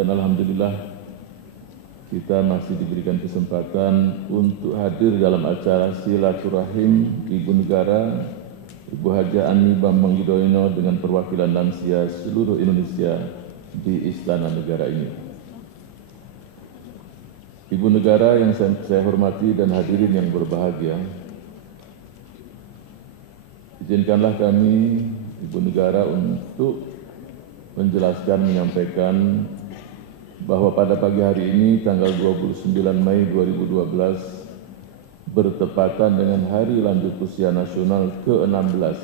dan alhamdulillah kita masih diberikan kesempatan untuk hadir dalam acara silaturahim Ibu Negara, Ibu Haji Ani Bambang Yudhoyono dengan perwakilan lansia seluruh Indonesia di Istana Negara ini. Ibu Negara yang saya hormati dan hadirin yang berbahagia, izinkanlah kami, Ibu Negara, untuk menyampaikan bahwa pada pagi hari ini, tanggal 29 Mei 2012, bertepatan dengan Hari Lanjut Usia Nasional ke-16,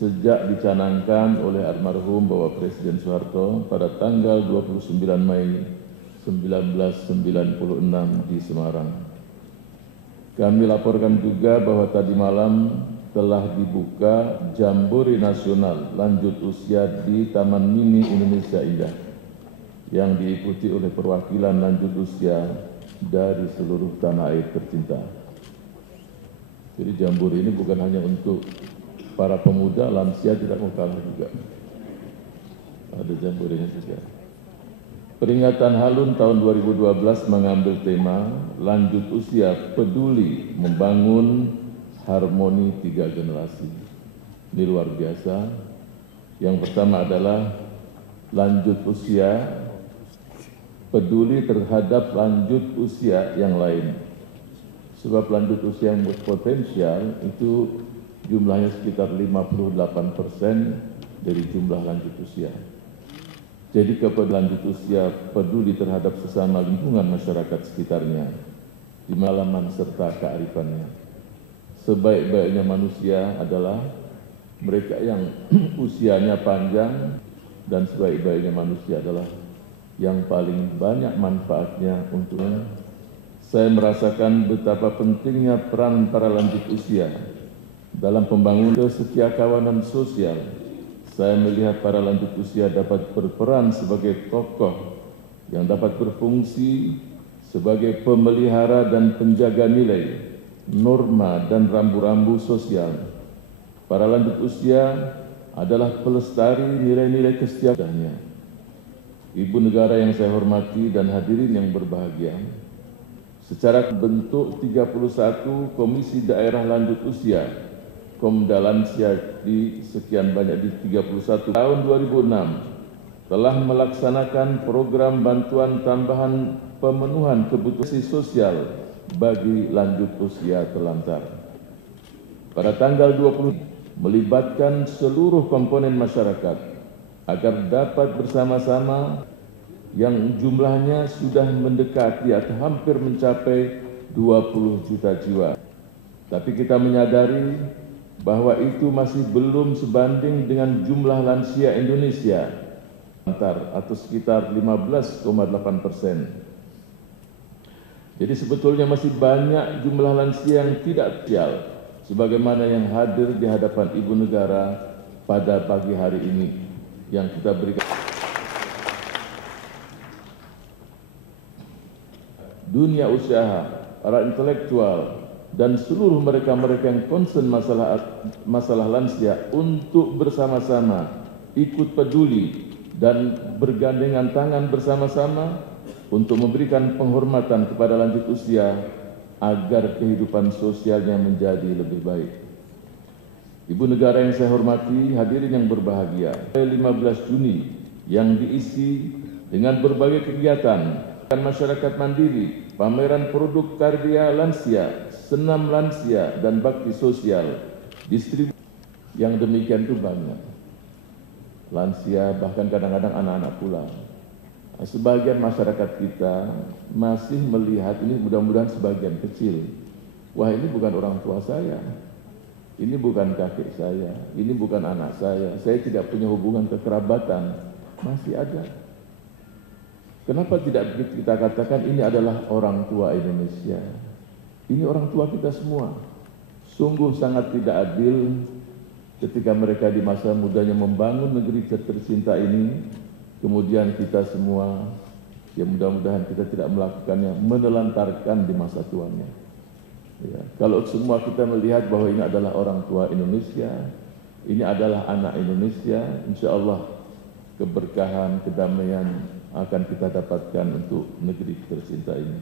sejak dicanangkan oleh almarhum Bapak Presiden Soeharto pada tanggal 29 Mei 1996 di Semarang. Kami laporkan juga bahwa tadi malam telah dibuka Jambore Nasional Lanjut Usia di Taman Mini Indonesia Indah yang diikuti oleh perwakilan lanjut usia dari seluruh tanah air tercinta. Jadi Jambore ini bukan hanya untuk para pemuda, lansia tidak mau kalah juga. Ada Jamborenya juga. Peringatan Halun tahun 2012 mengambil tema Lanjut Usia Peduli Membangun Harmoni 3 Generasi. Ini luar biasa. Yang pertama adalah lanjut usia peduli terhadap lanjut usia yang lain. Sebab lanjut usia yang berpotensial itu jumlahnya sekitar 58% dari jumlah lanjut usia. Jadi kepada lanjut usia peduli terhadap sesama lingkungan masyarakat sekitarnya, pengalaman serta kearifannya. Sebaik-baiknya manusia adalah mereka yang usianya panjang, dan sebaik-baiknya manusia adalah yang paling banyak manfaatnya untuknya. Saya merasakan betapa pentingnya peran para lanjut usia dalam pembangunan kesetiakawanan sosial. Saya melihat para lanjut usia dapat berperan sebagai tokoh yang dapat berfungsi sebagai pemelihara dan penjaga nilai, norma, dan rambu-rambu sosial. Para lanjut usia adalah pelestari nilai-nilai kesetiakawanan. Ibu Negara yang saya hormati dan hadirin yang berbahagia, secara bentuk 31 Komisi Daerah Lanjut Usia Komda Lansia di sekian banyak di 31 tahun 2006 telah melaksanakan program bantuan tambahan pemenuhan kebutuhan sosial bagi lanjut usia terlantar. Pada tanggal 20 melibatkan seluruh komponen masyarakat agar dapat bersama-sama yang jumlahnya sudah mendekati atau hampir mencapai 20 juta jiwa. Tapi kita menyadari bahwa itu masih belum sebanding dengan jumlah lansia Indonesia atau sekitar 15,8%. Jadi sebetulnya masih banyak jumlah lansia yang tidak sosial sebagaimana yang hadir di hadapan Ibu Negara pada pagi hari ini yang kita berikan. Dunia usaha, para intelektual, dan seluruh mereka-mereka yang concern masalah lansia untuk bersama-sama ikut peduli dan bergandengan tangan bersama-sama untuk memberikan penghormatan kepada lanjut usia agar kehidupan sosialnya menjadi lebih baik. Ibu Negara yang saya hormati, hadirin yang berbahagia, 15 Juni yang diisi dengan berbagai kegiatan masyarakat mandiri, pameran produk karya lansia, senam lansia, dan bakti sosial, distribusi yang demikian itu banyak. Lansia, bahkan kadang-kadang anak-anak pula. Sebagian masyarakat kita masih melihat ini, mudah-mudahan sebagian kecil. Wah, ini bukan orang tua saya, ini bukan kakek saya, ini bukan anak saya tidak punya hubungan kekerabatan. Masih ada. Kenapa tidak kita katakan ini adalah orang tua Indonesia? Ini orang tua kita semua. Sungguh sangat tidak adil ketika mereka di masa mudanya membangun negeri tercinta ini, kemudian kita semua, ya mudah-mudahan kita tidak melakukannya, menelantarkan di masa tuanya. Ya, kalau semua kita melihat bahwa ini adalah orang tua Indonesia, ini adalah anak Indonesia, insya Allah keberkahan, kedamaian akan kita dapatkan untuk negeri tercinta ini.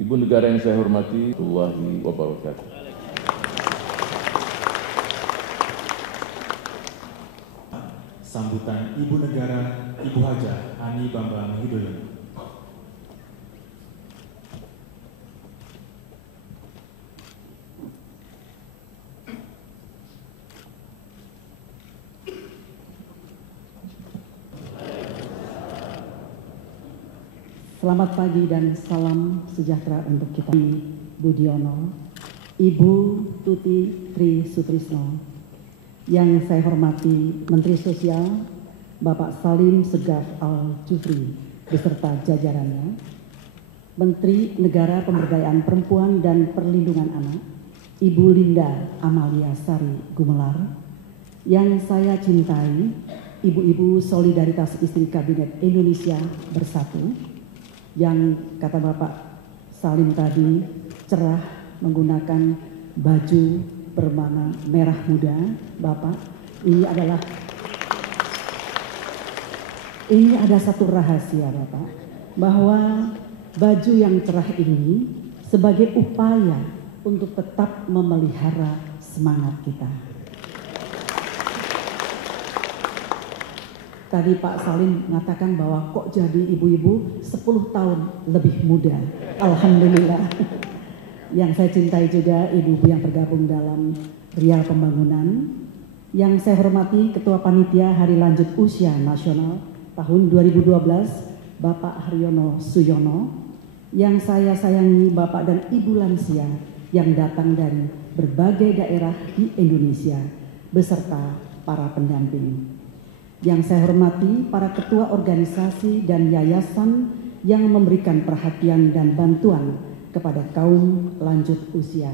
Ibu negara yang saya hormati, warahmatullahi wabarakatuh. Sambutan Ibu Negara, Ibu Haja Ani Bambang Yudhoyono. Selamat pagi dan salam sejahtera untuk kita. Budiono, Ibu Tuti Tri Sutrisno, yang saya hormati Menteri Sosial Bapak Salim Segaf Al-Jufri beserta jajarannya, Menteri Negara Pemberdayaan Perempuan dan Perlindungan Anak, Ibu Linda Amalia Sari Gumelar, yang saya cintai, Ibu-Ibu Solidaritas Istri Kabinet Indonesia Bersatu, yang kata Bapak Salim tadi cerah menggunakan baju berwarna merah muda. Bapak, ini ada satu rahasia Bapak, bahwa baju yang cerah ini sebagai upaya untuk tetap memelihara semangat kita. Tadi Pak Salim mengatakan bahwa kok jadi ibu-ibu 10 tahun lebih muda. Alhamdulillah. Yang saya cintai juga ibu-ibu yang tergabung dalam Rial Pembangunan. Yang saya hormati Ketua Panitia Hari Lanjut Usia Nasional tahun 2012, Bapak Haryono Suyono. Yang saya sayangi Bapak dan Ibu lansia yang datang dari berbagai daerah di Indonesia beserta para pendamping. Yang saya hormati para ketua organisasi dan yayasan yang memberikan perhatian dan bantuan kepada kaum lanjut usia.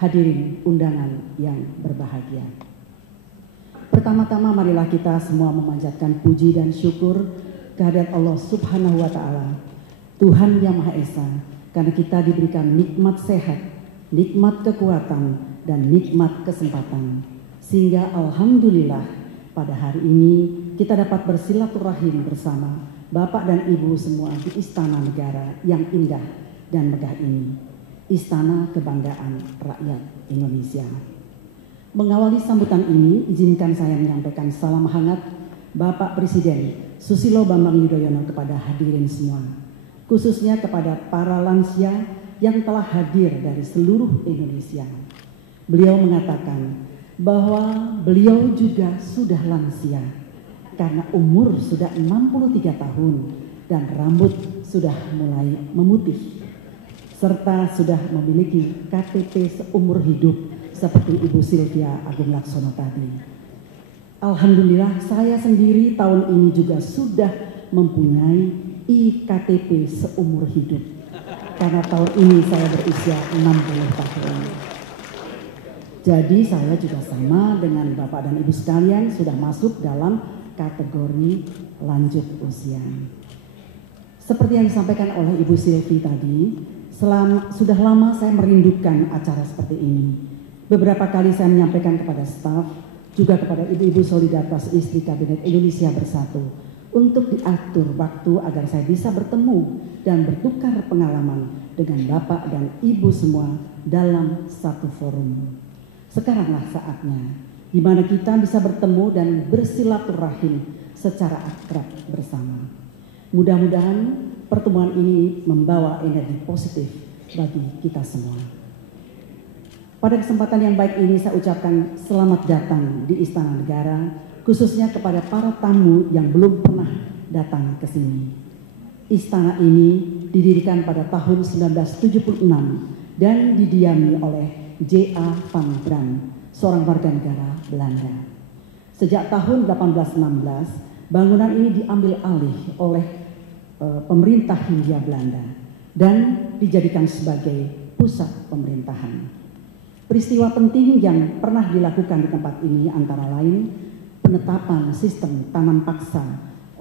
Hadirin undangan yang berbahagia. Pertama-tama marilah kita semua memanjatkan puji dan syukur kehadirat Allah Subhanahu wa Ta'ala, Tuhan Yang Maha Esa, karena kita diberikan nikmat sehat, nikmat kekuatan, dan nikmat kesempatan. Sehingga alhamdulillah pada hari ini kita dapat bersilaturahim bersama Bapak dan Ibu semua di Istana Negara yang indah dan megah ini, Istana Kebanggaan Rakyat Indonesia. Mengawali sambutan ini, izinkan saya menyampaikan salam hangat Bapak Presiden Susilo Bambang Yudhoyono kepada hadirin semua, khususnya kepada para lansia yang telah hadir dari seluruh Indonesia. Beliau mengatakan bahwa beliau juga sudah lansia karena umur sudah 63 tahun dan rambut sudah mulai memutih, serta sudah memiliki KTP seumur hidup seperti Ibu Sylvia Agung Laksono tadi. Alhamdulillah saya sendiri tahun ini juga sudah mempunyai IKTP seumur hidup karena tahun ini saya berusia 60 tahun. Jadi saya juga sama dengan Bapak dan Ibu sekalian sudah masuk dalam kategori lanjut usia. Seperti yang disampaikan oleh Ibu Sylvie tadi, sudah lama saya merindukan acara seperti ini. Beberapa kali saya menyampaikan kepada staf, juga kepada ibu-ibu Solidaritas Istri Kabinet Indonesia Bersatu, untuk diatur waktu agar saya bisa bertemu dan bertukar pengalaman dengan Bapak dan Ibu semua dalam satu forum. Sekaranglah saatnya di mana kita bisa bertemu dan bersilaturahim secara akrab bersama. Mudah-mudahan pertemuan ini membawa energi positif bagi kita semua. Pada kesempatan yang baik ini saya ucapkan selamat datang di Istana Negara, khususnya kepada para tamu yang belum pernah datang ke sini. Istana ini didirikan pada tahun 1976 dan didiami oleh J.A. van Brand, seorang warga negara Belanda. Sejak tahun 1816, bangunan ini diambil alih oleh pemerintah Hindia Belanda dan dijadikan sebagai pusat pemerintahan. Peristiwa penting yang pernah dilakukan di tempat ini antara lain penetapan sistem taman paksa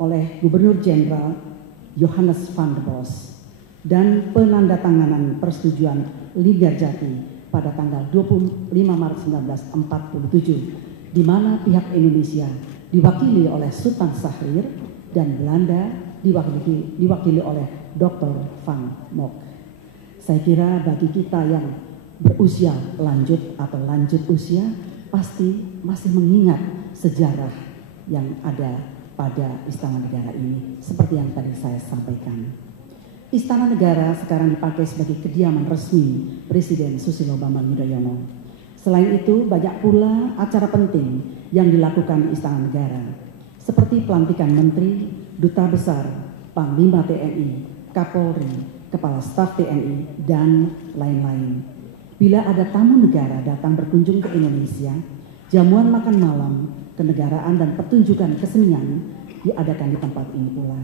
oleh Gubernur Jenderal Johannes van der Bos dan penandatanganan persetujuan Linggarjati pada tanggal 25 Maret 1947, di mana pihak Indonesia diwakili oleh Sultan Syahrir, dan Belanda diwakili oleh Dr. Van Mock. Saya kira bagi kita yang berusia lanjut atau lanjut usia pasti masih mengingat sejarah yang ada pada Istana Negara ini seperti yang tadi saya sampaikan. Istana Negara sekarang dipakai sebagai kediaman resmi Presiden Susilo Bambang Yudhoyono. Selain itu banyak pula acara penting yang dilakukan Istana Negara seperti pelantikan Menteri, Duta Besar, Panglima TNI, Kapolri, Kepala Staf TNI, dan lain-lain. Bila ada tamu negara datang berkunjung ke Indonesia, jamuan makan malam, kenegaraan dan pertunjukan kesenian diadakan di tempat ini pula.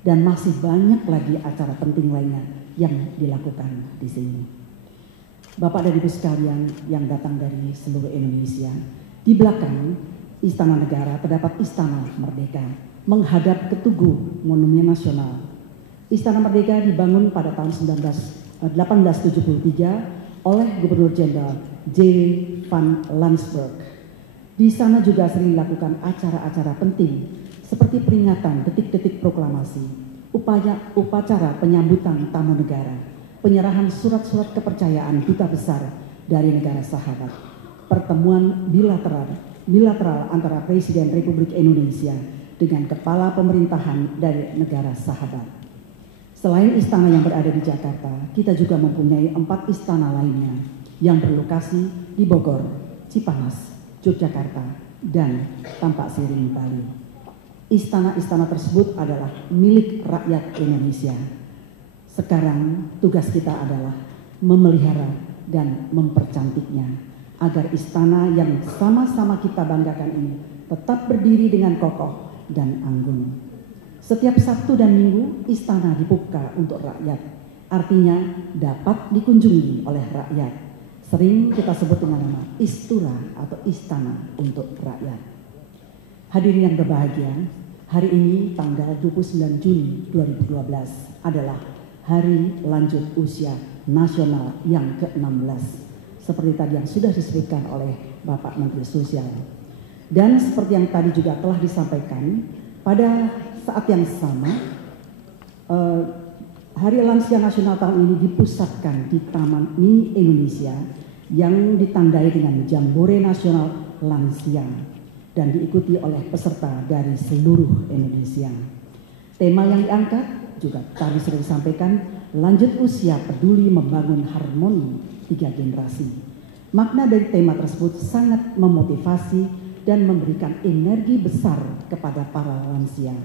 Dan masih banyak lagi acara penting lainnya yang dilakukan di sini. Bapak dan Ibu sekalian yang datang dari seluruh Indonesia, di belakang Istana Negara terdapat Istana Merdeka menghadap ke Tugu Monumen Nasional. Istana Merdeka dibangun pada tahun 1873 oleh Gubernur Jenderal J.W. van Landsberg. Di sana juga sering dilakukan acara-acara penting seperti peringatan detik-detik proklamasi, upacara penyambutan tamu negara, penyerahan surat-surat kepercayaan duta besar dari negara sahabat, pertemuan bilateral antara Presiden Republik Indonesia dengan kepala pemerintahan dari negara sahabat. Selain istana yang berada di Jakarta, kita juga mempunyai 4 istana lainnya yang berlokasi di Bogor, Cipanas, Yogyakarta, dan Tampak Siring, Bali. Istana-istana tersebut adalah milik rakyat Indonesia. Sekarang tugas kita adalah memelihara dan mempercantiknya agar istana yang sama-sama kita banggakan ini tetap berdiri dengan kokoh dan anggun. Setiap Sabtu dan Minggu istana dibuka untuk rakyat, artinya dapat dikunjungi oleh rakyat. Sering kita sebut dengan nama Istura atau Istana untuk Rakyat. Hadirin yang berbahagia, hari ini tanggal 29 Juni 2012 adalah Hari Lanjut Usia Nasional yang ke-16. Seperti tadi yang sudah disebutkan oleh Bapak Menteri Sosial. Dan seperti yang tadi juga telah disampaikan, pada saat yang sama, Hari Lansia Nasional tahun ini dipusatkan di Taman Mini Indonesia yang ditandai dengan Jambore Nasional Lansia dan diikuti oleh peserta dari seluruh Indonesia. Tema yang diangkat juga tadi sudah disampaikan, lanjut usia peduli membangun harmoni 3 generasi. Makna dari tema tersebut sangat memotivasi dan memberikan energi besar kepada para lansia.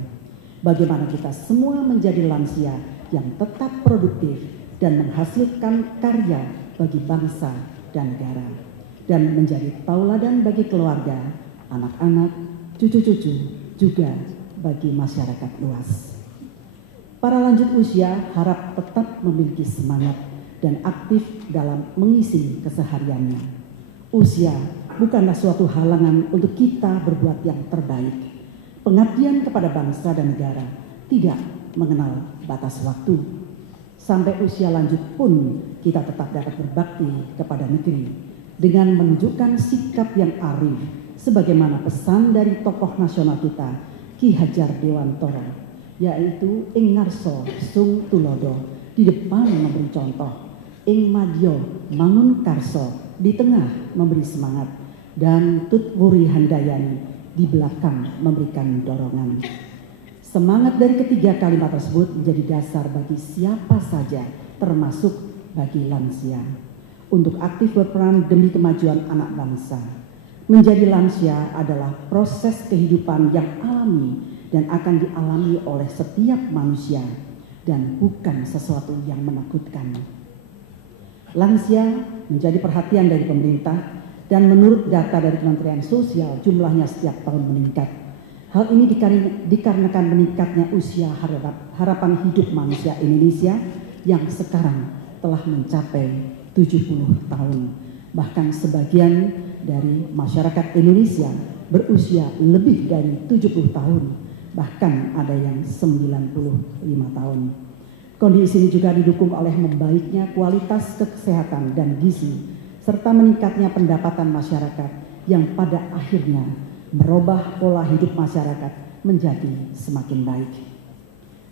Bagaimana kita semua menjadi lansia yang tetap produktif dan menghasilkan karya bagi bangsa dan negara. Dan menjadi tauladan bagi keluarga, anak-anak, cucu-cucu, juga bagi masyarakat luas. Para lanjut usia harap tetap memiliki semangat dan aktif dalam mengisi kesehariannya. Usia bukanlah suatu halangan untuk kita berbuat yang terbaik. Pengabdian kepada bangsa dan negara tidak mengenal batas waktu. Sampai usia lanjut pun kita tetap dapat berbakti kepada negeri dengan menunjukkan sikap yang arif sebagaimana pesan dari tokoh nasional kita Ki Hajar Dewantara, yaitu ing ngarsa sung tulodo, di depan memberi contoh, ing madya mangun karso, di tengah memberi semangat, dan tut wuri handayani, di belakang memberikan dorongan. Semangat dari ketiga kalimat tersebut menjadi dasar bagi siapa saja, termasuk bagi lansia, untuk aktif berperan demi kemajuan anak bangsa. Menjadi lansia adalah proses kehidupan yang alami dan akan dialami oleh setiap manusia dan bukan sesuatu yang menakutkan. Lansia menjadi perhatian dari pemerintah dan menurut data dari Kementerian Sosial jumlahnya setiap tahun meningkat. Hal ini dikarenakan meningkatnya usia harapan hidup manusia Indonesia yang sekarang telah mencapai 70 tahun. Bahkan sebagian dari masyarakat Indonesia berusia lebih dari 70 tahun, bahkan ada yang 95 tahun. Kondisi ini juga didukung oleh membaiknya kualitas kesehatan dan gizi, serta meningkatnya pendapatan masyarakat yang pada akhirnya merubah pola hidup masyarakat menjadi semakin baik.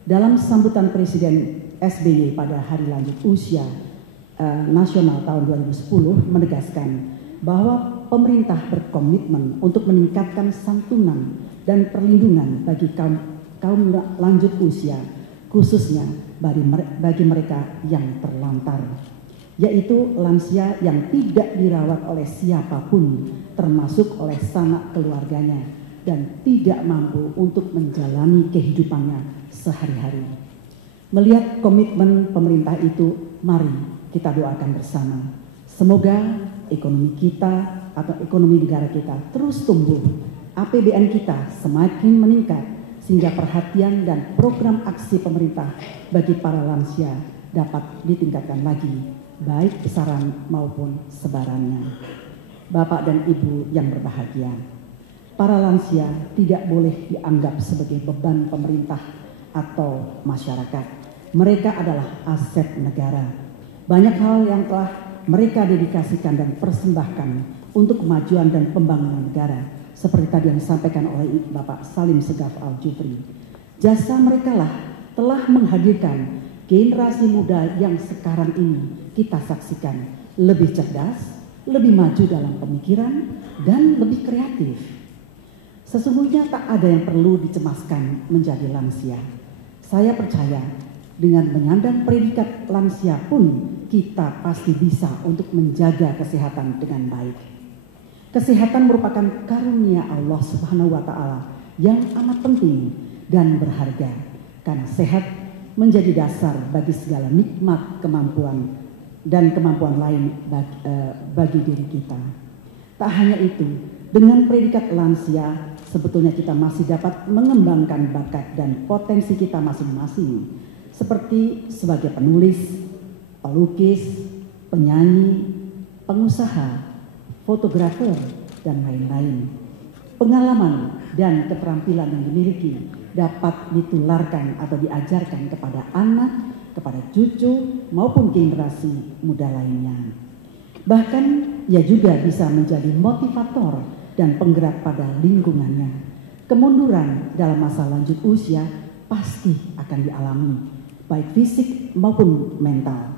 Dalam sambutan Presiden SBY pada Hari Lanjut Usia Nasional tahun 2010 menegaskan bahwa pemerintah berkomitmen untuk meningkatkan santunan dan perlindungan bagi kaum lanjut usia, khususnya bagi mereka yang terlantar, yaitu lansia yang tidak dirawat oleh siapapun, termasuk oleh sanak keluarganya, dan tidak mampu untuk menjalani kehidupannya sehari-hari. Melihat komitmen pemerintah itu, mari kita doakan bersama. Semoga ekonomi kita atau ekonomi negara kita terus tumbuh, APBN kita semakin meningkat, sehingga perhatian dan program aksi pemerintah bagi para lansia dapat ditingkatkan lagi, baik besaran maupun sebarannya. Bapak dan Ibu yang berbahagia, para lansia tidak boleh dianggap sebagai beban pemerintah atau masyarakat. Mereka adalah aset negara. Banyak hal yang telah mereka dedikasikan dan persembahkan untuk kemajuan dan pembangunan negara, seperti tadi yang disampaikan oleh Bapak Salim Segaf Al-Jufri. Jasa mereka lah telah menghadirkan generasi muda yang sekarang ini kita saksikan lebih cerdas, lebih maju dalam pemikiran, dan lebih kreatif. Sesungguhnya tak ada yang perlu dicemaskan menjadi lansia. Saya percaya dengan menyandang predikat lansia pun kita pasti bisa untuk menjaga kesehatan dengan baik. Kesehatan merupakan karunia Allah Subhanahu wa Ta'ala yang amat penting dan berharga, karena sehat menjadi dasar bagi segala nikmat, kemampuan dan kemampuan lain bagi diri kita. Tak hanya itu, dengan predikat lansia sebetulnya kita masih dapat mengembangkan bakat dan potensi kita masing-masing, seperti sebagai penulis, pelukis, penyanyi, pengusaha, fotografer, dan lain-lain. Pengalaman dan keterampilan yang dimiliki dapat ditularkan atau diajarkan kepada anak, kepada cucu, maupun generasi muda lainnya. Bahkan ia juga bisa menjadi motivator dan penggerak pada lingkungannya. Kemunduran dalam masa lanjut usia pasti akan dialami, baik fisik maupun mental.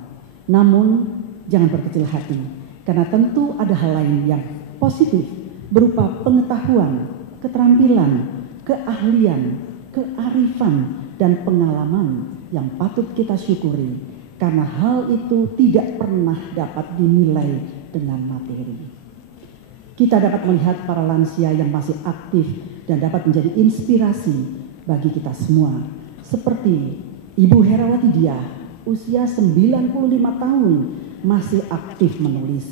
Namun jangan berkecil hati, karena tentu ada hal lain yang positif berupa pengetahuan, keterampilan, keahlian, kearifan, dan pengalaman yang patut kita syukuri, karena hal itu tidak pernah dapat dinilai dengan materi. Kita dapat melihat para lansia yang masih aktif dan dapat menjadi inspirasi bagi kita semua, seperti Ibu Herawati Diah, usia 95 tahun, masih aktif menulis.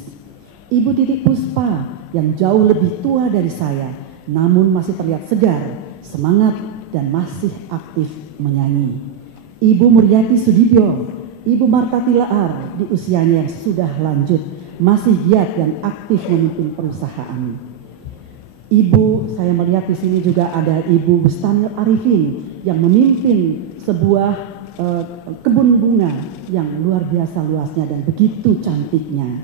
Ibu Titik Puspa yang jauh lebih tua dari saya, namun masih terlihat segar, semangat, dan masih aktif menyanyi. Ibu Muryati Sudibyo, Ibu Marta Tilaar di usianya yang sudah lanjut, masih giat dan aktif memimpin perusahaan. Ibu, saya melihat di sini juga ada Ibu Bustanil Arifin yang memimpin sebuah kebun bunga yang luar biasa luasnya dan begitu cantiknya.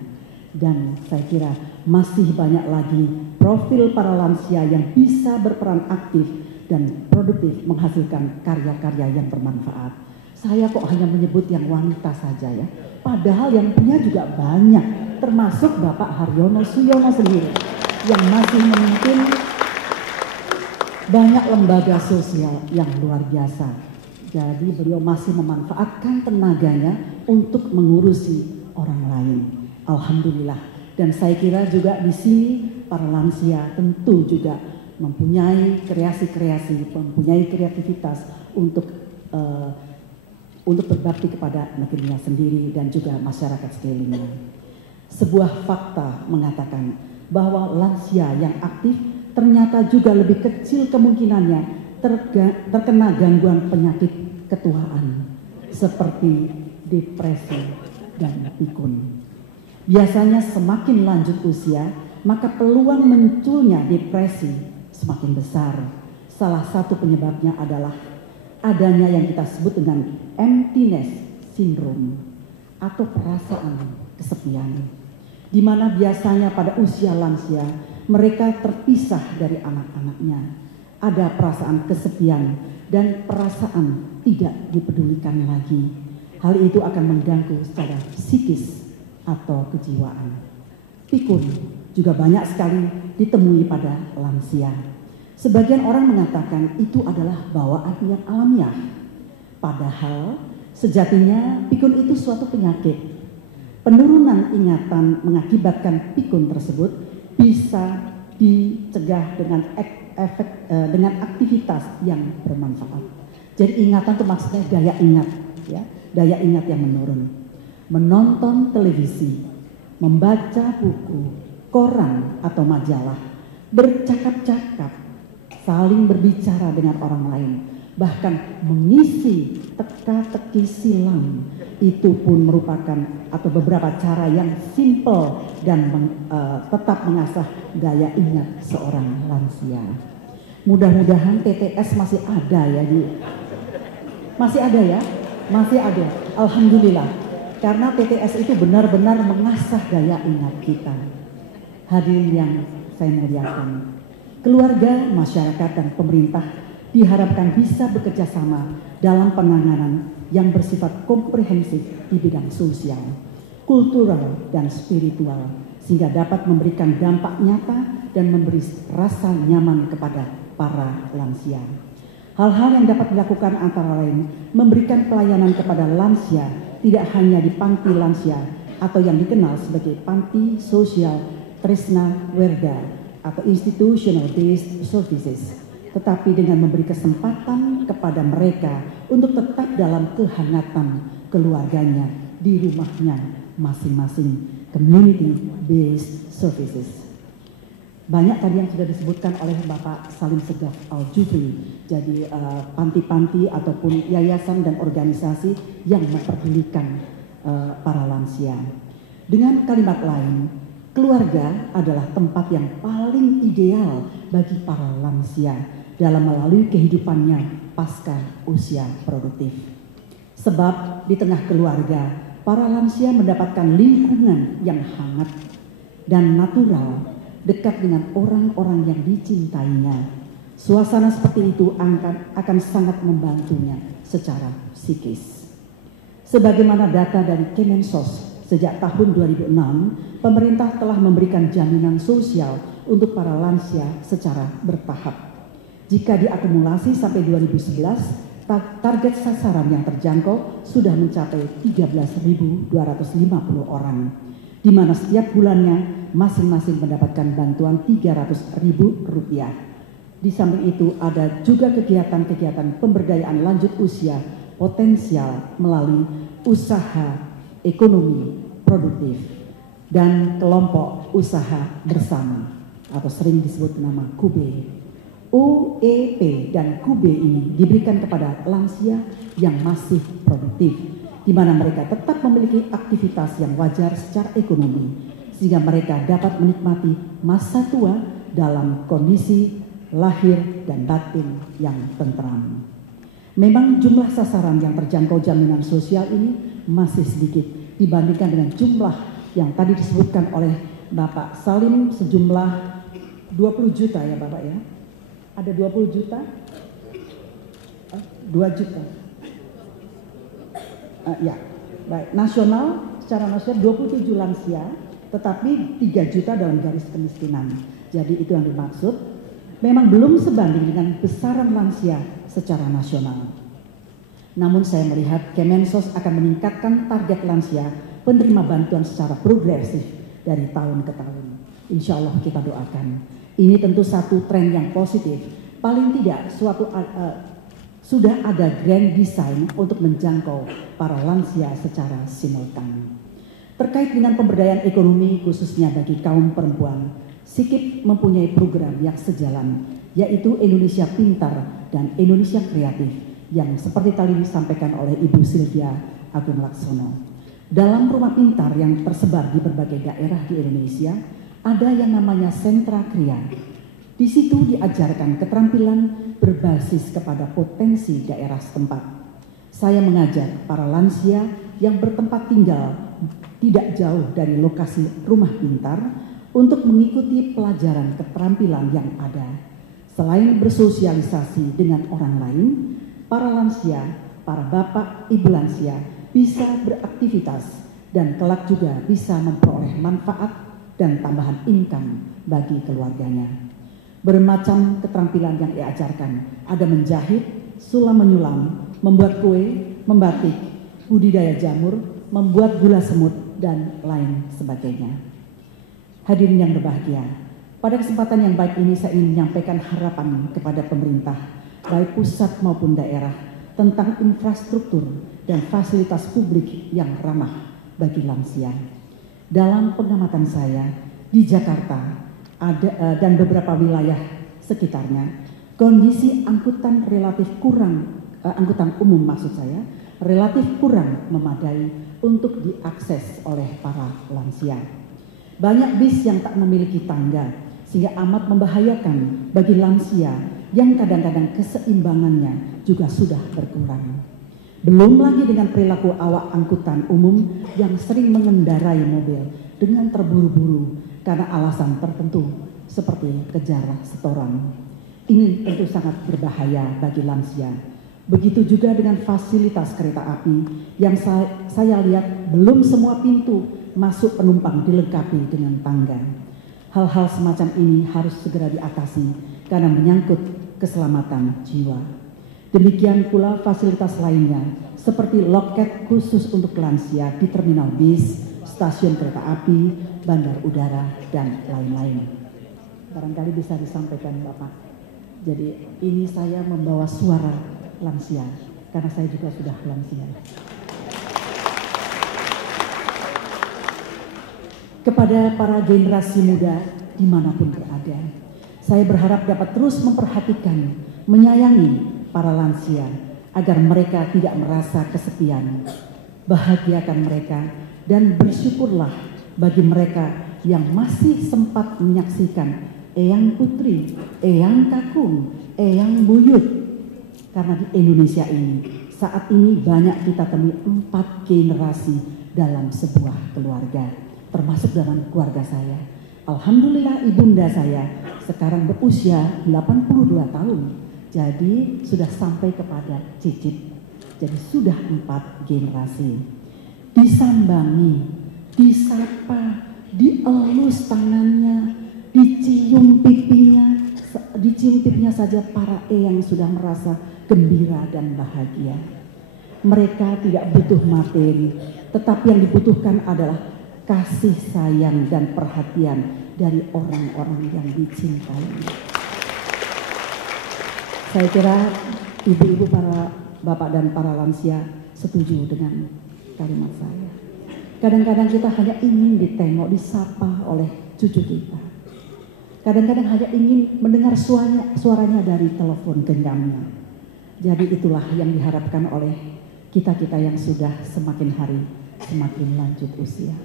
Dan saya kira masih banyak lagi profil para lansia yang bisa berperan aktif dan produktif menghasilkan karya-karya yang bermanfaat. Saya kok hanya menyebut yang wanita saja ya, padahal yang punya juga banyak, termasuk Bapak Haryono Suyono sendiri yang masih memimpin banyak lembaga sosial yang luar biasa. Jadi beliau masih memanfaatkan tenaganya untuk mengurusi orang lain. Alhamdulillah. Dan saya kira juga di sini para lansia tentu juga mempunyai kreasi-kreasi, mempunyai kreativitas untuk berbakti kepada negerinya sendiri dan juga masyarakat sekelilingnya. Sebuah fakta mengatakan bahwa lansia yang aktif ternyata juga lebih kecil kemungkinannya terkena gangguan penyakit ketuaan seperti depresi dan pikun. Biasanya semakin lanjut usia, maka peluang munculnya depresi semakin besar. Salah satu penyebabnya adalah adanya yang kita sebut dengan emptiness syndrome atau perasaan kesepian, di mana biasanya pada usia lansia Mereka terpisah dari anak-anaknya. Ada perasaan kesepian dan perasaan tidak dipedulikan lagi. Hal itu akan mengganggu secara psikis atau kejiwaan. Pikun juga banyak sekali ditemui pada lansia. Sebagian orang mengatakan itu adalah bawaan yang alamiah. Padahal sejatinya pikun itu suatu penyakit. Penurunan ingatan mengakibatkan pikun tersebut bisa dicegah dengan aktivitas yang bermanfaat. Jadi ingatan itu maksudnya daya ingat, ya, daya ingat yang menurun. Menonton televisi, membaca buku, koran atau majalah, bercakap-cakap, saling berbicara dengan orang lain, bahkan mengisi teka-teki silang, itu pun merupakan atau beberapa cara yang simple dan tetap mengasah daya ingat seorang lansia. Mudah-mudahan TTS masih ada ya, masih ada ya, masih ada. Alhamdulillah, karena TTS itu benar-benar mengasah daya ingat kita. Hadirin yang saya muliakan, keluarga, masyarakat, dan pemerintah diharapkan bisa bekerja sama dalam penanganan yang bersifat komprehensif di bidang sosial, kultural, dan spiritual, sehingga dapat memberikan dampak nyata dan memberi rasa nyaman kepada para lansia. Hal-hal yang dapat dilakukan antara lain memberikan pelayanan kepada lansia tidak hanya di panti lansia atau yang dikenal sebagai panti sosial Tresna Werda atau institutional based services, tetapi dengan memberi kesempatan kepada mereka untuk tetap dalam kehangatan keluarganya di rumahnya masing-masing, community based services. Banyak tadi yang sudah disebutkan oleh Bapak Salim Segaf Al-Jufri, jadi panti-panti ataupun yayasan dan organisasi yang memperdulikan para lansia. Dengan kalimat lain, keluarga adalah tempat yang paling ideal bagi para lansia dalam melalui kehidupannya pasca usia produktif. Sebab di tengah keluarga, para lansia mendapatkan lingkungan yang hangat dan natural, dekat dengan orang-orang yang dicintainya. Suasana seperti itu akan sangat membantunya secara psikis. Sebagaimana data dari Kemensos, sejak tahun 2006, pemerintah telah memberikan jaminan sosial untuk para lansia secara bertahap. Jika diakumulasi sampai 2011, target sasaran yang terjangkau sudah mencapai 13.250 orang, di mana setiap bulannya masing-masing mendapatkan bantuan Rp300.000. Di samping itu ada juga kegiatan-kegiatan pemberdayaan lanjut usia potensial melalui usaha ekonomi produktif dan kelompok usaha bersama atau sering disebut nama KUBE. UEP dan KUBE ini diberikan kepada lansia yang masih produktif, di mana mereka tetap memiliki aktivitas yang wajar secara ekonomi, sehingga mereka dapat menikmati masa tua dalam kondisi lahir dan batin yang tentram. Memang jumlah sasaran yang terjangkau jaminan sosial ini masih sedikit dibandingkan dengan jumlah yang tadi disebutkan oleh Bapak Salim, sejumlah 20 juta ya Bapak ya. Ada 20 juta? 2 juta. Ya, baik. Nasional, secara nasional 27 lansia, tetapi 3 juta dalam garis kemiskinan. Jadi itu yang dimaksud. Memang belum sebanding dengan besaran lansia secara nasional. Namun saya melihat Kemensos akan meningkatkan target lansia penerima bantuan secara progresif dari tahun ke tahun. Insya Allah kita doakan. Ini tentu satu tren yang positif. Paling tidak sudah ada grand design untuk menjangkau para lansia secara simultan. Terkait dengan pemberdayaan ekonomi khususnya bagi kaum perempuan, SIKIP mempunyai program yang sejalan, yaitu Indonesia Pintar dan Indonesia Kreatif, yang seperti tadi disampaikan oleh Ibu Sylvia Agung Laksono. Dalam rumah pintar yang tersebar di berbagai daerah di Indonesia, ada yang namanya sentra kria. Di situ diajarkan keterampilan berbasis kepada potensi daerah setempat. Saya mengajak para lansia yang bertempat tinggal tidak jauh dari lokasi rumah pintar untuk mengikuti pelajaran keterampilan yang ada. Selain bersosialisasi dengan orang lain, para lansia, para bapak, ibu lansia bisa beraktivitas dan kelak juga bisa memperoleh manfaat dan tambahan income bagi keluarganya. Bermacam keterampilan yang diajarkan, ada menjahit, sulam menyulam, membuat kue, membatik, budidaya jamur, membuat gula semut, dan lain sebagainya. Hadirin yang berbahagia, pada kesempatan yang baik ini saya ingin menyampaikan harapan kepada pemerintah, baik pusat maupun daerah, tentang infrastruktur dan fasilitas publik yang ramah bagi lansia. Dalam pengamatan saya, di Jakarta dan beberapa wilayah sekitarnya, kondisi angkutan relatif kurang, angkutan umum maksud saya, relatif kurang memadai untuk diakses oleh para lansia. Banyak bis yang tak memiliki tangga, sehingga amat membahayakan bagi lansia yang kadang-kadang keseimbangannya juga sudah berkurang. Belum lagi dengan perilaku awak angkutan umum yang sering mengendarai mobil dengan terburu-buru karena alasan tertentu seperti kejar setoran. Ini tentu sangat berbahaya bagi lansia. Begitu juga dengan fasilitas kereta api yang saya lihat belum semua pintu masuk penumpang dilengkapi dengan tangga. Hal-hal semacam ini harus segera diatasi karena menyangkut keselamatan jiwa. Demikian pula fasilitas lainnya seperti loket khusus untuk lansia di terminal bis, stasiun kereta api, bandar udara, dan lain-lain. Barangkali bisa disampaikan Bapak. Jadi ini saya membawa suara lansia karena saya juga sudah lansia. Kepada para generasi muda dimanapun berada, saya berharap dapat terus memperhatikan, menyayangi para lansia agar mereka tidak merasa kesepian. Bahagiakan mereka dan bersyukurlah bagi mereka yang masih sempat menyaksikan Eyang Putri, Eyang Kakung, Eyang Buyut. Karena di Indonesia ini saat ini banyak kita temui 4 generasi dalam sebuah keluarga, termasuk dalam keluarga saya. Alhamdulillah ibunda saya sekarang berusia 82 tahun. Jadi sudah sampai kepada cicit. Jadi sudah 4 generasi. Disambangi, disapa, dielus tangannya, dicium pipinya saja para eyang sudah merasa gembira dan bahagia. Mereka tidak butuh materi, tetapi yang dibutuhkan adalah kasih sayang dan perhatian dari orang-orang yang dicintai. Saya kira ibu-ibu, para bapak dan para lansia setuju dengan kalimat saya. Kadang-kadang kita hanya ingin ditengok, disapa oleh cucu kita. Kadang-kadang hanya ingin mendengar suaranya dari telepon genggamnya. Jadi itulah yang diharapkan oleh kita-kita yang sudah semakin hari semakin lanjut usia.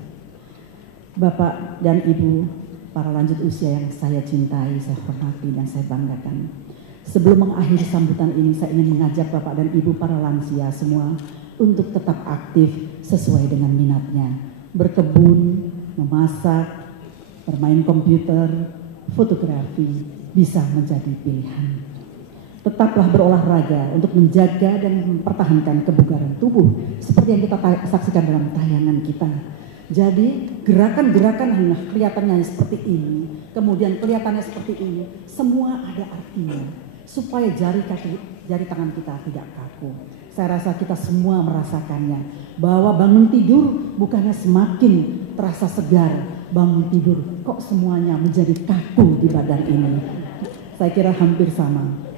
Bapak dan Ibu, para lanjut usia yang saya cintai, saya hormati dan saya banggakan. Sebelum mengakhiri sambutan ini, saya ingin mengajak Bapak dan Ibu para lansia semua untuk tetap aktif sesuai dengan minatnya. Berkebun, memasak, bermain komputer, fotografi bisa menjadi pilihan. Tetaplah berolahraga untuk menjaga dan mempertahankan kebugaran tubuh seperti yang kita saksikan dalam tayangan kita. Jadi gerakan-gerakan hanya kelihatannya seperti ini, kemudian kelihatannya seperti ini, semua ada artinya supaya jari tangan kita tidak kaku. Saya rasa kita semua merasakannya bahwa bangun tidur bukannya semakin terasa segar, bangun tidur kok semuanya menjadi kaku di badan ini. Saya kira hampir sama.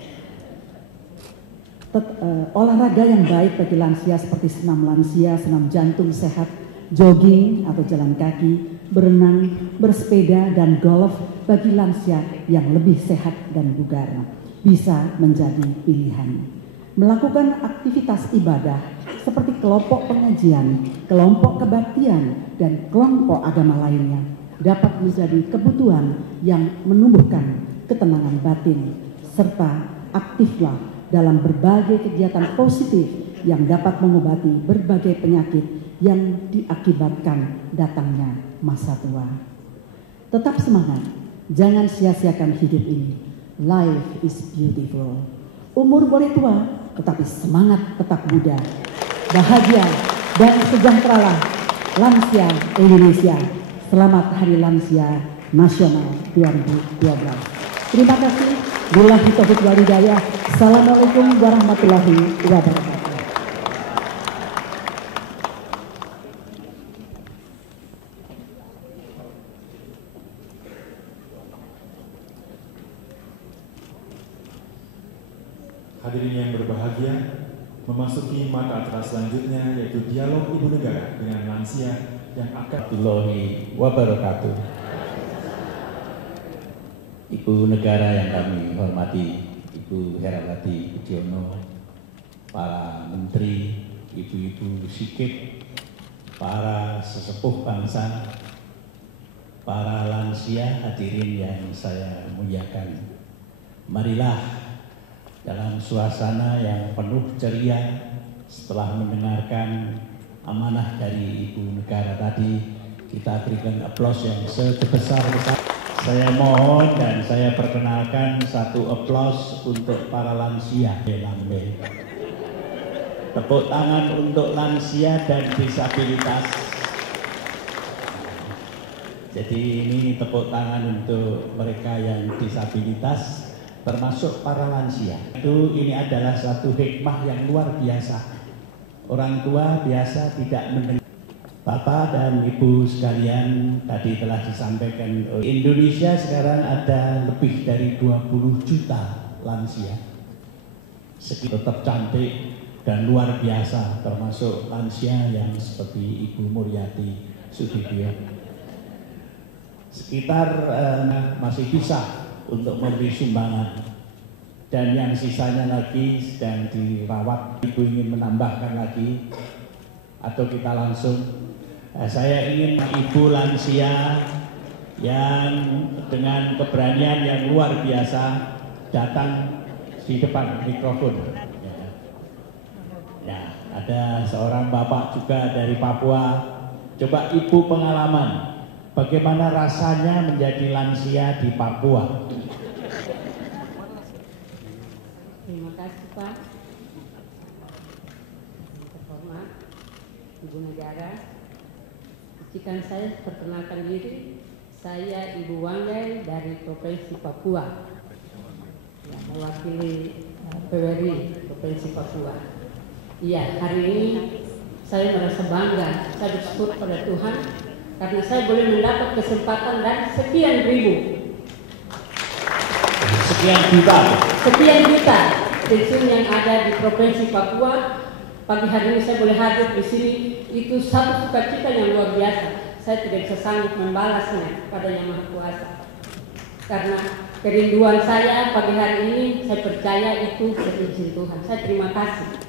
Olahraga yang baik bagi lansia seperti senam lansia, senam jantung sehat, jogging atau jalan kaki, berenang, bersepeda, dan golf bagi lansia yang lebih sehat dan bugar bisa menjadi pilihan. Melakukan aktivitas ibadah seperti kelompok pengajian, kelompok kebaktian, dan kelompok agama lainnya dapat menjadi kebutuhan yang menumbuhkan ketenangan batin, serta aktiflah dalam berbagai kegiatan positif yang dapat mengobati berbagai penyakit yang diakibatkan datangnya masa tua. Tetap semangat, jangan sia-siakan hidup ini. Life is beautiful. Umur boleh tua, tetapi semangat tetap muda. Bahagia dan sejahteralah lansia Indonesia. Selamat Hari Lansia Nasional 2012. Terima kasih. Billahi taufiq wal hidayah. Assalamualaikum warahmatullahi wabarakatuh. Hadirin yang berbahagia, memasuki mata acara selanjutnya yaitu dialog Ibu Negara dengan lansia yang akan warahmatullahi wabarakatuh. Ibu Negara yang kami hormati, Ibu Herawati Budiono, para menteri, ibu-ibu sikip, para sesepuh bangsa, para lansia hadirin yang saya muliakan. Marilah dalam suasana yang penuh ceria setelah mendengarkan amanah dari Ibu Negara tadi, kita berikan aplaus yang sebesar-besar. Saya mohon dan saya perkenalkan satu aplaus untuk para lansia. Tepuk tangan untuk lansia dan disabilitas. Jadi ini tepuk tangan untuk mereka yang disabilitas, termasuk para lansia. Ini adalah satu hikmah yang luar biasa. Orang tua biasa tidak mendengar. Bapak dan Ibu sekalian, tadi telah disampaikan, Indonesia sekarang ada lebih dari 20 juta lansia. Tetap cantik dan luar biasa, termasuk lansia yang seperti Ibu Muryati Sudibyo. Sekitar masih bisa untuk memberi sumbangan, dan yang sisanya lagi sedang dirawat. Ibu ingin menambahkan lagi atau kita langsung? Saya ingin Ibu lansia yang dengan keberanian yang luar biasa datang di depan mikrofon. Ya, ada seorang bapak juga dari Papua. Coba Ibu pengalaman bagaimana rasanya menjadi lansia di Papua. Terima kasih Pak. Terhormat Ibu Negara, izinkan saya perkenalkan diri. Saya Ibu Wanggai dari Provinsi Papua, ya, mewakili PWRI Provinsi Papua. Iya, hari ini saya merasa bangga. Saya bersyukur pada Tuhan karena saya boleh mendapat kesempatan dari sekian juta pensiun yang ada di Provinsi Papua. Pagi hari ini saya boleh hadir di sini, itu satu sukacita yang luar biasa. Saya tidak bisa sanggup membalasnya pada Yang Maha Kuasa. Karena kerinduan saya pagi hari ini, saya percaya itu seizin Tuhan. Saya terima kasih.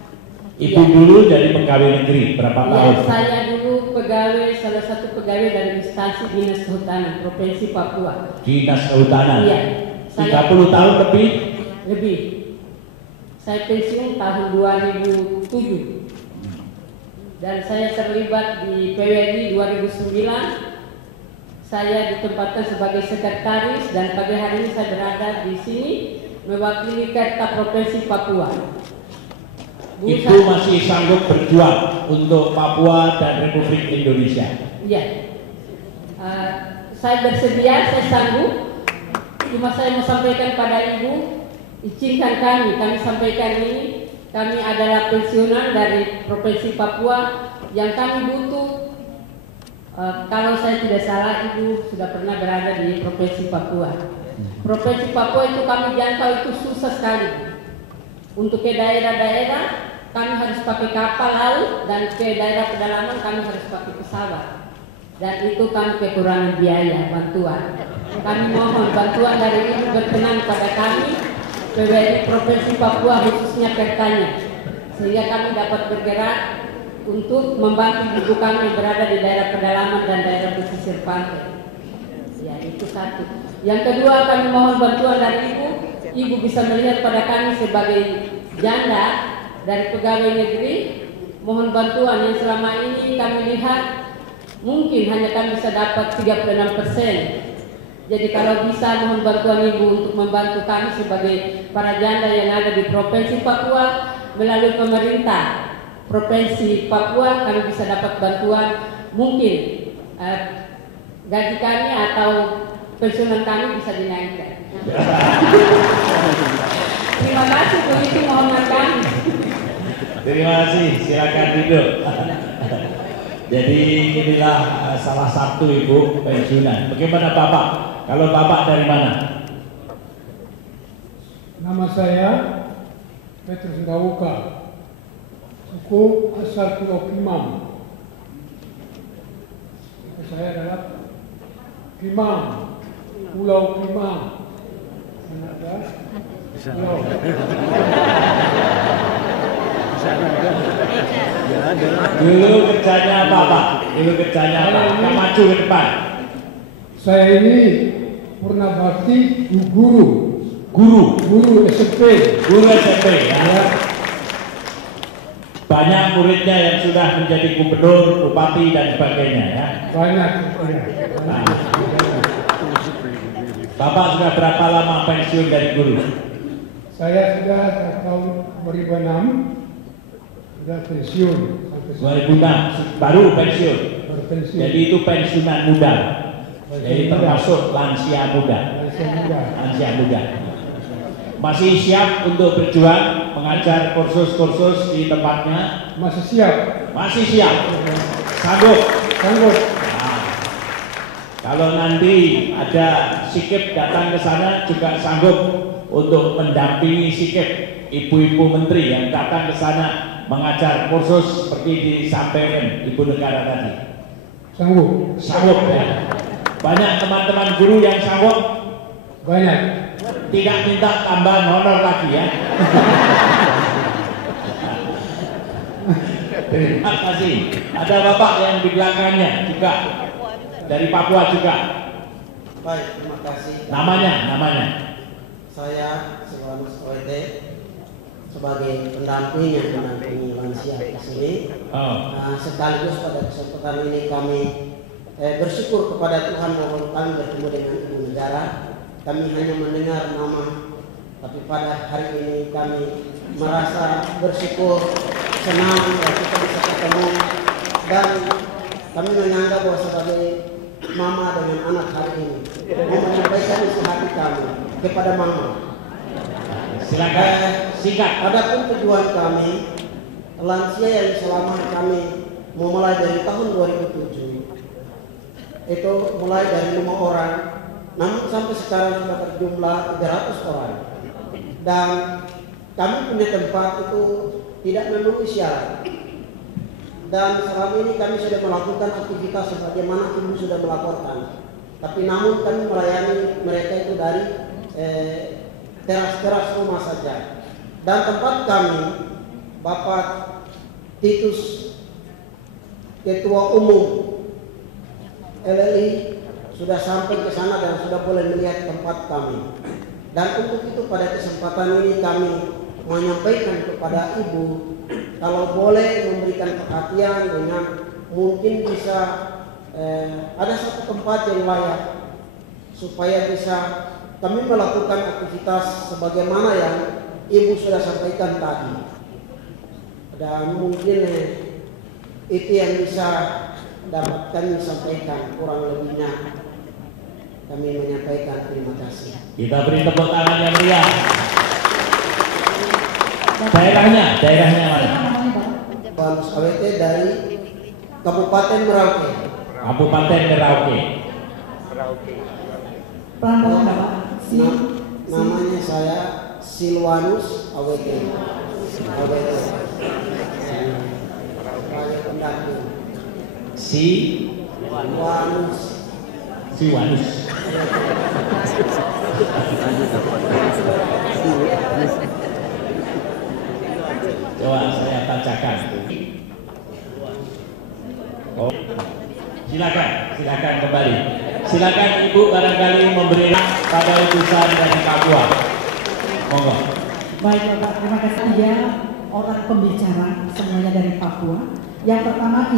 Ibu dulu dari pegawai negeri berapa tahun? Saya dulu salah satu pegawai dari instansi Dinas Kehutanan Provinsi Papua. Dinas Kehutanan? Iya. 30 tahun lebih? Lebih. Saya pensiun tahun 2007. Dan saya terlibat di PWRI 2009. Saya ditempatkan sebagai sekretaris dan pagi hari ini saya berada di sini mewakili Kerta Provinsi Papua. Ibu masih sanggup berjuang untuk Papua dan Republik Indonesia? Iya. Saya bersedia, saya sanggup. Cuma saya mau sampaikan pada Ibu, izinkan kami sampaikan ini. Kami adalah pensiunan dari Provinsi Papua yang kami butuh. Kalau saya tidak salah, Ibu sudah pernah berada di Provinsi Papua. Provinsi Papua itu kami jangkau itu susah sekali. Untuk ke daerah-daerah kami harus pakai kapal laut, dan ke daerah pedalaman kami harus pakai pesawat. Dan itu kami kekurangan biaya bantuan. Kami mohon bantuan dari Ibu berkenan pada kami PWRI Provinsi Papua, khususnya Kertanya, sehingga kami dapat bergerak untuk membantu ibu kami yang berada di daerah pedalaman dan daerah pesisir pantai. Ya, itu satu. Yang kedua, kami mohon bantuan dari Ibu. Ibu bisa melihat pada kami sebagai janda dari pegawai negeri. Mohon bantuan yang selama ini kami lihat mungkin hanya kami bisa dapat 36%. Jadi kalau bisa mohon bantuan Ibu untuk membantu kami sebagai para janda yang ada di Provinsi Papua melalui pemerintah Provinsi Papua, kami bisa dapat bantuan mungkin gaji kami atau pensiunan kami bisa dinaikkan. Terima kasih, begitu mohonan kami. Terima kasih, silakan duduk. Jadi inilah salah satu Ibu pensiunan. Bagaimana Bapak? Kalau Bapak dari mana? Nama saya Petrus Gawuka, suku asal Pulau Kimam. Saya adalah Kimam, Pulau Kimam. Dulu kerjanya apa Pak? Dulu kerjanya apa? Kita maju ke depan. Saya ini pernah bakti guru SMP. Guru SMP ya. Banyak muridnya yang sudah menjadi gubernur, bupati dan sebagainya ya. Banyak. Bapak sudah berapa lama pensiun dari guru? Saya sudah tahun 2006 sudah pensiun. 2006 baru pensiun. Jadi itu pensiunan muda. Jadi termasuk lansia muda. Lansia muda. Masih siap untuk berjuang mengajar kursus-kursus di tempatnya? Masih siap. Masih siap. Sanggup. Sanggup. Nah, kalau nanti ada Sikip datang ke sana juga sanggup untuk mendampingi Sikip, ibu-ibu menteri yang datang ke sana mengajar kursus seperti disampaikan Ibu Negara tadi. Sanggup. Sanggup ya. Banyak teman-teman guru yang sanggup. Banyak. Tidak minta tambahan honor lagi ya. Terima kasih. Ada Bapak yang di belakangnya juga dari Papua juga. Baik, terima kasih. Namanya. Saya Silwanus OET sebagai pendamping yang mendampingi lansia di sini. Nah, sekaligus pada kesempatan ini kami bersyukur kepada Tuhan bahwa kami bertemu dengan Ibu Negara. Kami hanya mendengar nama, tapi pada hari ini kami merasa bersyukur, senang bahwa kita bisa ketemu, dan kami menganggap bahwa sebagai mama dengan anak hari ini mau menyampaikan isi hati kami kepada mama. Silakan singkat. Adapun tujuan kami lansia yang selama kami memulai dari tahun 2007 itu mulai dari 5 orang. Namun sampai sekarang sudah berjumlah 300 orang. Dan kami punya tempat itu tidak memenuhi syarat. Dan selama ini kami sudah melakukan aktivitas sebagaimana Ibu sudah melaporkan. Tapi namun kami melayani mereka itu dari teras-teras rumah saja. Dan tempat kami, Bapak Titus, Ketua Umum LLI, sudah sampai ke sana dan sudah boleh melihat tempat kami. Dan untuk itu pada kesempatan ini kami menyampaikan kepada Ibu kalau boleh memberikan perhatian dengan mungkin bisa ada satu tempat yang layak supaya bisa kami melakukan aktivitas sebagaimana yang Ibu sudah sampaikan tadi. Dan mungkin itu yang bisa dapat kami sampaikan, kurang lebihnya kami menyampaikan terima kasih. Kita beri tepuk tangan yang meriah. Daerahnya mana? Pak AWT dari Kabupaten Merauke. Kabupaten Merauke. Pelan-pelan Bapak. Namanya saya Silwanus AWT. Sebagai pendamping. Silwanus. Coba saya bacakan. Oh. Silakan kembali. Silakan Ibu barangkali memberi pada utusan dari Papua. Monggo. Baik Bapak, terima kasih. 3 orang pembicara semuanya dari Papua. Yang pertama